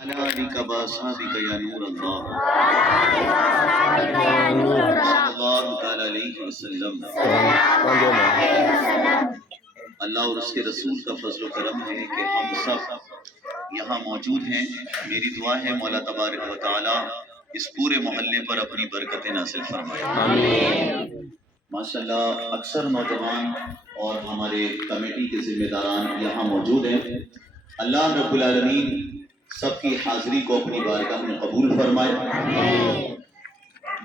على آلك وأصحابك يا نور الله صلی اللہ تعالی علیہ وسلم۔ اللہ اور اس کے رسول کا فضل و کرم ہے کہ ہم سب یہاں موجود ہیں۔ میری دعا ہے مولا تبارک و تعالی اس پورے محلے پر اپنی برکتیں نازل فرمائے۔ ماشاءاللہ اکثر نوجوان اور ہمارے کمیٹی کے ذمہ داران یہاں موجود ہیں۔ اللہ رب العالمین سب کی حاضری کو اپنی بارگاہ میں قبول فرمائے۔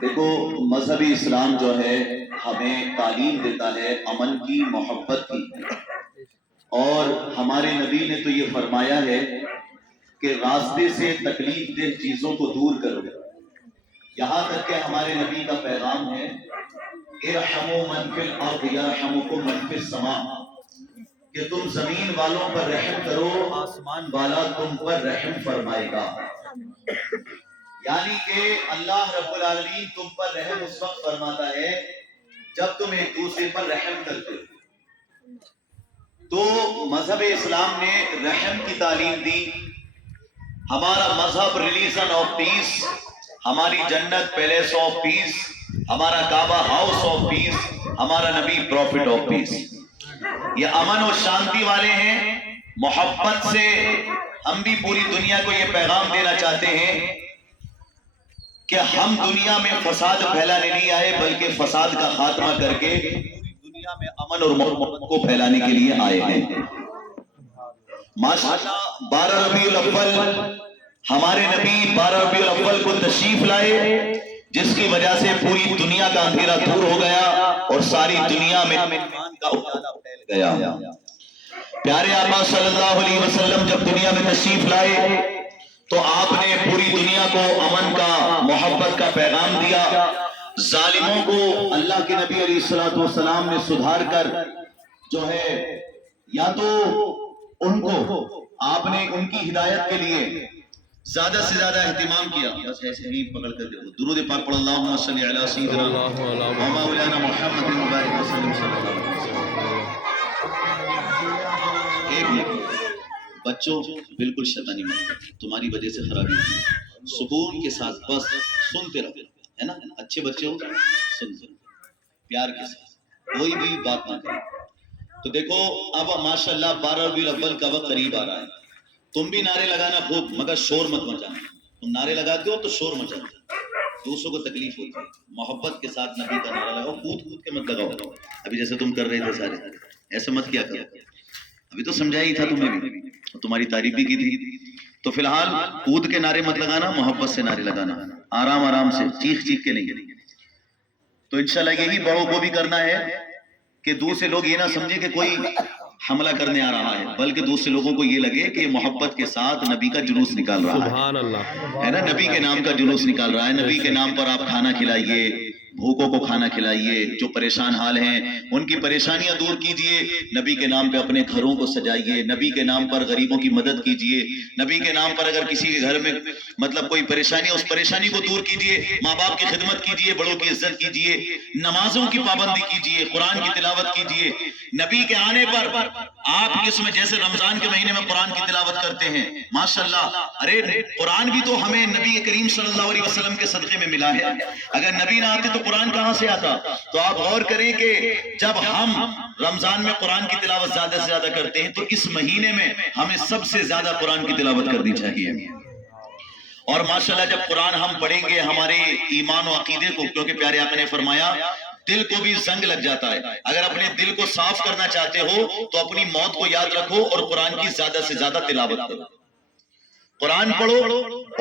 دیکھو مذہب اسلام جو ہے ہمیں تعلیم دیتا ہے امن کی، محبت کی، اور ہمارے نبی نے تو یہ فرمایا ہے کہ راستے سے تکلیف دہ چیزوں کو دور کرو۔ یہاں تک کہ ہمارے نبی کا پیغام ہے ارحموا من فی الارض یرحمکم من فی السماء، کہ تم زمین والوں پر رحم کرو، آسمان والا تم پر رحم فرمائے گا۔ یعنی کہ اللہ رب العالمین تم پر رحم اس وقت فرماتا ہے جب تم ایک دوسرے پر رحم کرتے ہو۔ تو مذہب اسلام نے رحم کی تعلیم دی۔ ہمارا مذہب ریلیجن آف پیس، ہماری جنت پیلیس آف پیس، ہمارا کعبہ ہاؤس آف پیس، ہمارا نبی پروفٹ آف پیس، یہ امن و شانتی والے ہیں۔ محبت سے ہم بھی پوری دنیا کو یہ پیغام دینا چاہتے ہیں کہ ہم دنیا میں فساد پھیلانے نہیں آئے، بلکہ فساد کا خاتمہ کر کے پوری دنیا میں امن اور محبت کو پھیلانے کے لیے آئے ہیں۔ ماشاءاللہ 12 ربیع الاول ہمارے نبی 12 ربیع الاول کو تشریف لائے، جس کی وجہ سے پوری دنیا کا اندھیرا دور ہو گیا اور ساری دنیا میں ایمان کا اجالا پھیل گیا۔ پیارے آقا صلی اللہ علیہ وسلم جب دنیا میں تشریف لائے تو آپ نے پوری دنیا کو امن کا، محبت کا پیغام دیا۔ ظالموں کو اللہ کے نبی علیہ السلام نے سدھار کر جو ہے یا تو ان کو آپ نے ان کی ہدایت کے لیے زیادہ سے زیادہ اہتمام کیا۔ بس ایسے ہی پکڑ کر دیکھو، درود پاک پڑھ اللہم صلی علی سیدنا و مولانا محمد مبارک وسلم صلی اللہ علیہ وسلم۔ ایک بچوں بالکل شیطانی مت کرو، تمہاری وجہ سے خرابی ہوئی، سکون کے ساتھ بس سنتے رہو، ہے نا؟ اچھے بچے ہو سنتے رہو پیار کے ساتھ، کوئی بھی بات نہ کرو۔ تو دیکھو اب ماشاءاللہ 12 ربیع الاول کا وقت قریب آ رہا ہے، تم بھی نعرے لگانا خوب، مگر شور مت مچانا۔ تم نعرے لگاتے ہو تو شور مچانا، دوسروں کو تکلیف ہوتی ہے۔ محبت کے ساتھ نبی کا نعرہ لگاؤ، کود کود کے مت لگاؤ، ابھی جیسے تم کر رہے تھے سارے، ایسے مت کیا کرو۔ ابھی تو سمجھا ہی تھا تمہیں بھی، تمہاری تعریف بھی کی تھی۔ تو فی الحال کود کے نعرے مت لگانا، محبت سے نعرے لگانا، آرام آرام سے، چیخ چیخ کے نہیں۔ تو انشاءاللہ یہی بڑوں کو بھی کرنا ہے کہ دوسرے لوگ یہ نہ سمجھے کہ کوئی حملہ کرنے آ رہا ہے، بلکہ دوسرے لوگوں کو یہ لگے کہ محبت کے ساتھ نبی کا جلوس نکال رہا ہے، سبحان اللہ، ہے نا؟ نبی کے نام کا جلوس نکال رہا ہے، نبی کے نام پر آپ کھانا کھلائیے، بھوکوں کو کھانا کھلائیے، جو پریشان حال ہیں ان کی پریشانیاں دور کیجئے، نبی کے نام پہ اپنے گھروں کو سجائیے، نبی کے نام پر غریبوں کی مدد کیجئے، نبی کے نام پر اگر کسی کے گھر میں مطلب کوئی پریشانی ہے اس پریشانی کو دور کیجئے، ماں باپ کی خدمت کیجئے، بڑوں کی عزت کیجئے، نمازوں کی پابندی کیجئے، قرآن کی تلاوت کیجئے۔ نبی کے آنے پر آپ اس میں جیسے رمضان کے مہینے میں قرآن کی تلاوت کرتے ہیں، ماشاءاللہ، ارے قرآن بھی تو ہمیں نبی کریم صلی اللہ علیہ وسلم کے صدقے میں ملا ہے، اگر نبی نہ آتے تو قرآن کہاں سے آتا؟ تو آپ غور کریں کہ جب ہم رمضان میں قرآن کی تلاوت زیادہ سے زیادہ کرتے ہیں تو اس مہینے میں ہمیں سب سے زیادہ قرآن کی تلاوت کرنی چاہیے۔ اور ماشاءاللہ جب قرآن ہم پڑھیں گے ہمارے ایمان و عقیدے کو، کیونکہ پیارے آقا نے فرمایا دل کو بھی زنگ لگ جاتا ہے، اگر اپنے دل کو صاف کرنا چاہتے ہو تو اپنی موت کو یاد رکھو اور قرآن کی زیادہ سے زیادہ تلاوت کرو، قرآن پڑھو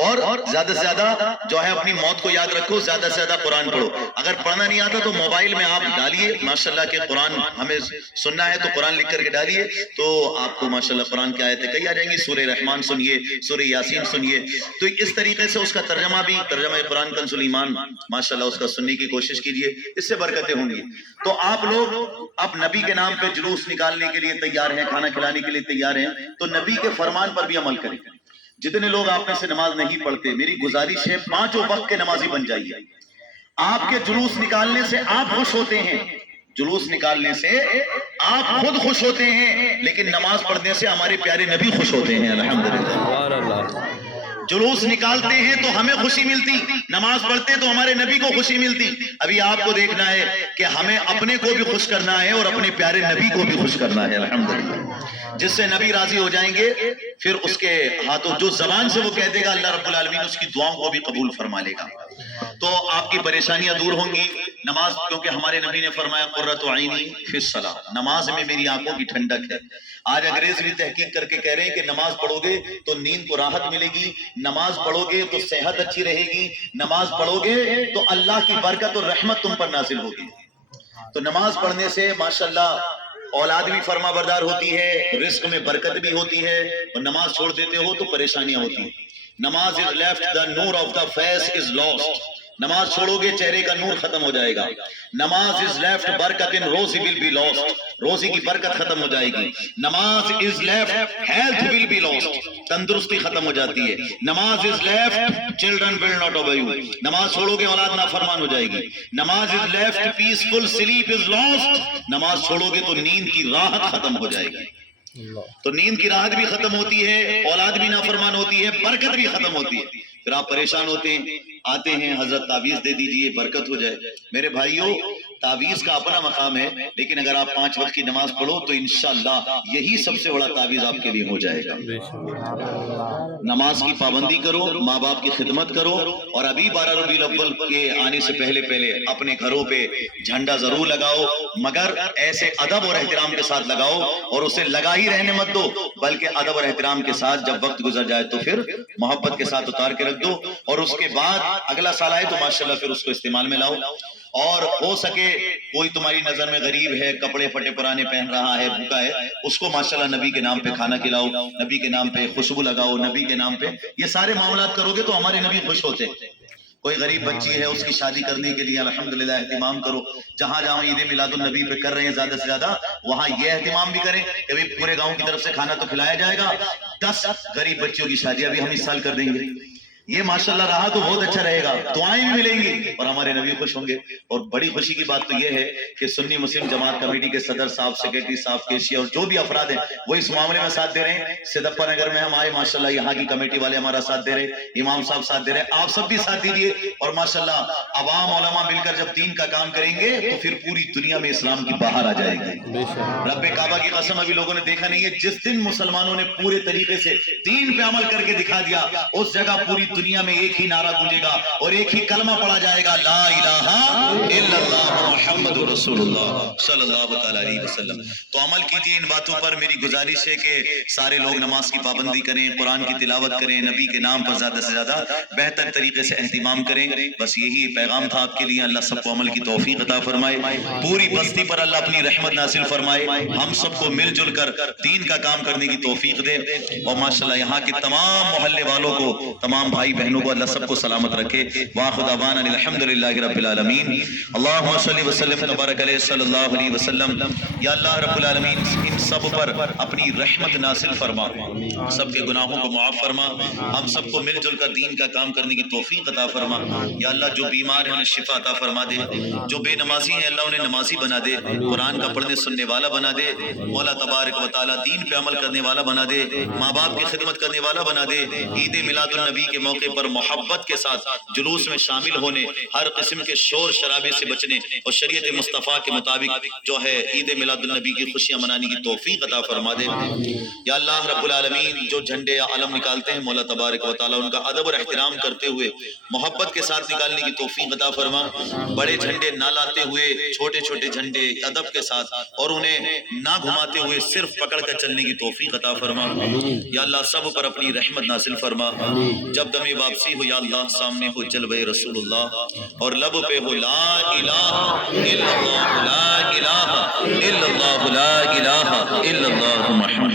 اور زیادہ سے زیادہ جو ہے اپنی موت کو یاد رکھو، زیادہ سے زیادہ قرآن پڑھو۔ اگر پڑھنا نہیں آتا تو موبائل میں آپ ڈالیے ماشاءاللہ کہ قرآن ہمیں سننا ہے تو قرآن لکھ کر کے ڈالیے، تو آپ کو ماشاءاللہ قرآن کی آیتیں کئی آ جائیں گی، سورہ رحمان سنیے، سورہ یاسین سنیے، تو اس طریقے سے اس کا ترجمہ بھی، ترجمہ قرآن کنز الایمان ماشاءاللہ اس کا سننے کی کوشش کیجیے، اس سے برکتیں ہوں گی۔ تو آپ لوگ اب نبی کے نام پہ جلوس نکالنے کے لیے تیار ہیں، کھانا کھلانے کے لیے تیار ہیں، تو نبی کے فرمان پر بھی عمل کریں۔ جتنے لوگ آپ میں سے نماز نہیں پڑھتے، میری گزارش ہے 5 وقت کے نمازی بن جائیے۔ آپ کے جلوس نکالنے سے آپ خوش ہوتے ہیں، جلوس نکالنے سے آپ خود خوش ہوتے ہیں، لیکن نماز پڑھنے سے ہمارے پیارے نبی خوش ہوتے ہیں، الحمدللہ۔ جلوس نکالتے ہیں تو ہمیں خوشی ملتی، نماز پڑھتے ہیں تو ہمارے نبی کو خوشی ملتی۔ ابھی آپ کو دیکھنا ہے کہ ہمیں اپنے کو بھی خوش کرنا ہے اور اپنے پیارے نبی کو بھی خوش کرنا ہے، الحمدللہ۔ جس سے نبی راضی ہو جائیں گے پھر اس کے ہاتھوں جو زبان سے وہ کہہ دے گا اللہ رب العالمین اس کی دعاؤں کو بھی قبول فرما لے گا، تو آپ کی پریشانیاں دور ہوں گی۔ نماز، کیونکہ ہمارے نبی نے فرمایا قرۃ عینی فی الصلاۃ، نماز میں میری آنکھوں کی ٹھنڈک ہے۔ آج انگریز بھی تحقیق کر کے کہہ رہے ہیں کہ نماز پڑھو گے تو نیند کو راحت ملے گی، نماز پڑھو گے تو صحت اچھی رہے گی، نماز پڑھو گے تو اللہ کی برکت اور رحمت تم پر نازل ہوگی۔ تو نماز پڑھنے سے ماشاءاللہ اولاد بھی فرما بردار ہوتی ہے، رزق میں برکت بھی ہوتی ہے، اور نماز چھوڑ دیتے ہو تو پریشانیاں ہوتی ہیں۔ نماز is left, the Noor of the face is lost. نماز چھوڑو گے چہرے کا نور ختم ہو جائے گا۔ نماز is left, برکت in روزی will be lost. روزی کی برکت ختم ہو جائے گی۔ نماز is left, health will be lost. تندرستی ختم ہو جاتی ہے۔ نماز is left, children will not obey you. نماز چھوڑو گے اولاد نافرمان ہو جائے گی۔ نماز is left, peaceful sleep is lost. نماز چھوڑو گے تو نیند کی راحت ختم ہو جائے گی۔ تو نیند کی راحت بھی ختم ہوتی ہے، اولاد بھی نافرمان ہوتی ہے، برکت بھی ختم ہوتی ہے۔ پھر آپ پریشان ہوتے ہیں، آتے ہیں حضرت تعویذ دے دیجئے برکت ہو جائے۔ میرے بھائیوں، تعویذ کا اپنا مقام ہے، لیکن اگر آپ 5 وقت کی نماز پڑھو تو انشاءاللہ یہی سب سے بڑا تعویذ آپ کے لیے ہو جائے گا۔ نماز کی پابندی کرو، ماں باپ کی خدمت کرو، اور ابھی 12 ربیع الاول کے آنے سے پہلے اپنے گھروں پہ جھنڈا ضرور لگاؤ، مگر ایسے ادب اور احترام کے ساتھ لگاؤ، اور اسے لگا ہی رہنے مت دو، بلکہ ادب اور احترام کے ساتھ جب وقت گزر جائے تو پھر محبت کے ساتھ اتار کے رکھ دو، اور اس کے بعد اگلا سال آئے تو ماشاءاللہ پھر اس کو استعمال میں لاؤ۔ اور ہو سکے کوئی تمہاری نظر میں غریب ہے، کپڑے پھٹے پرانے پہن رہا ہے، بھوکا ہے، اس کو ماشاءاللہ نبی کے نام پہ کھانا کھلاؤ، نبی کے نام پہ خوشبو لگاؤ، نبی کے نام پہ یہ سارے معاملات کرو گے تو ہمارے نبی خوش ہوتے ہیں۔ کوئی غریب بچی ہے، اس کی شادی کرنے کے لیے الحمدللہ اہتمام کرو، جہاں جہاں عید میلاد النبی پہ کر رہے ہیں زیادہ سے زیادہ وہاں یہ اہتمام بھی کریں کہ پورے گاؤں کی طرف سے کھانا تو کھلایا جائے گا، 10 غریب بچیوں کی شادیاں بھی ہم اس سال کر دیں گے۔ یہ ماشاءاللہ رہا تو بہت اچھا رہے گا، دعائیں بھی ملیں گی اور ہمارے نبی خوش ہوں گے۔ اور بڑی خوشی کی بات تو یہ ہے کہ سنی مسلم جماعت کمیٹی کے صدر صاحب، سیکرٹری صاحب، کیشیا اور جو بھی افراد ہیں وہ اس معاملے میں ساتھ دے رہے ہیں۔ سدپا نگر میں ہم آئے، ماشاءاللہ یہاں کی کمیٹی والے ہمارا ساتھ دے رہے ہیں، امام صاحب ساتھ دے رہے ہیں، آپ سب بھی ساتھ دیجیے، اور ماشاءاللہ عوام علماء مل کر جب دین کا کام کریں گے تو پھر پوری دنیا میں اسلام کی باہر آ جائے گی۔ رب کعبہ کی قسم، ابھی لوگوں نے دیکھا نہیں ہے، جس دن مسلمانوں نے پورے طریقے سے دین پہ عمل کر کے دکھا دیا، اس جگہ پوری دنیا میں ایک ہی نعرہ گونجے گا اور ایک ہی کلمہ پڑھا جائے گا، لا الہ الا اللہ محمد رسول اللہ صلی اللہ علیہ وسلم۔ تو عمل کیجئے ان باتوں پر۔ میری گزارش ہے کہ سارے لوگ نماز کی پابندی کریں، قرآن کی تلاوت کریں، نبی کے نام پر زیادہ سے زیادہ بہتر طریقے سے اہتمام کریں۔ بس یہی پیغام تھا آپ کے لیے۔ اللہ سب کو عمل کی توفیق عطا فرمائے، پوری بستی پر اللہ اپنی رحمت نازل فرمائے، ہم سب کو مل جل کر دین کا کام کرنے کی توفیق دے، اور ماشاءاللہ یہاں کے تمام محلے والوں کو، تمام بھائی بہنوں کو اللہ سب کو سلامت رکھے۔ وآخر دعوانا الحمدللہ رب العالمین۔ اللہم صلی وسلم تبارک علیہ صلی اللہ علیہ وسلم۔ یا اللہ رب العالمین ان سب پر اپنی رحمت نازل فرما، سب کے گناہوں کو معاف فرما، ہم سب کو مل جل کر دین کا کام کرنے کی توفیق عطا فرما۔ یا اللہ جو بیمار ہیں انہیں شفا عطا فرما دے، جو بے نمازی ہیں اللہ انہیں نمازی بنا دے، قرآن کا پڑھنے سننے والا بنا دے، مولا تبارک و تعالی دین پہ عمل کرنے والا بنا دے، ماں باپ کی خدمت کرنے والا بنا دے۔ عید میلاد النبی کے موقع پر محبت کے ساتھ جلوس میں شامل ہونے، ہر قسم کے شور شرابے سے بچنے، اور شریعت مصطفیٰ کے مطابق جو ہے عید میلاد النبی کی خوشیاں منانے کی توفیق عطا فرما دے۔ یا اللہ رب العالمین جو جھنڈے یا علم نکالتے ہیں مولا تبارک و تعالی ان کا ادب اور احترام کرتے ہوئے محبت کے ساتھ نکالنے کی توفیق عطا فرما۔ بڑے جھنڈے نہ لاتے ہوئے چھوٹے چھوٹے جھنڈے ادب کے ساتھ اور انہیں نہ گھماتے ہوئے صرف پکڑ کر چلنے کی توفیق عطا فرما۔ یا اللہ سب پر اپنی رحمت نازل فرما۔ جب دم واپسی ہو یا اللہ سامنے ہو جلوہ رسول اللہ اور لب پہ ہو لا الہ الا اللہ، لا الہ الا اللہ، لا الہ الا اللہ محمد